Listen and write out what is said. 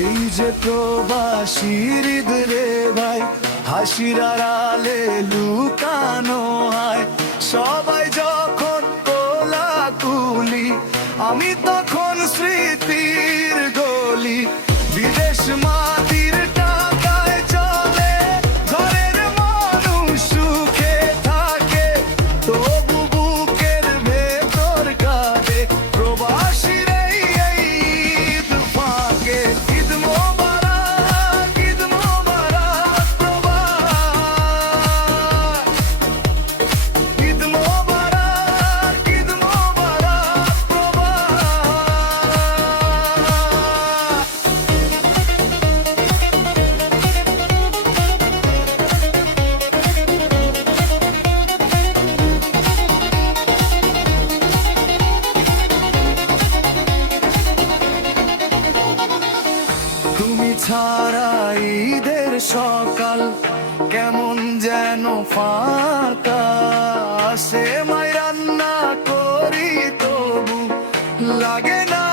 এই যে প্রবাসীর রে ভাই, হাসির আড়ালে লুকানো হয়। সবাই যখন কোলাকুলি, আমি তখন স্মৃতির গলি। বিদেশ মাটির টাকায় চলে, ঘরের মানুষ সুখে থাকে, তবু বুকের ভেতর কাঁদে প্রবাসীর এই ঈদ ফাঁকে। ঈদ মোবারক, ঈদ মোবারক প্রবাস। ঈদ মোবারক, ঈদ মোবারক প্রবাস। তুমি ছাড়া ঈদের সকাল কেমন যেন ফাঁকা। সে মাই রান্না করি তবু লাগে না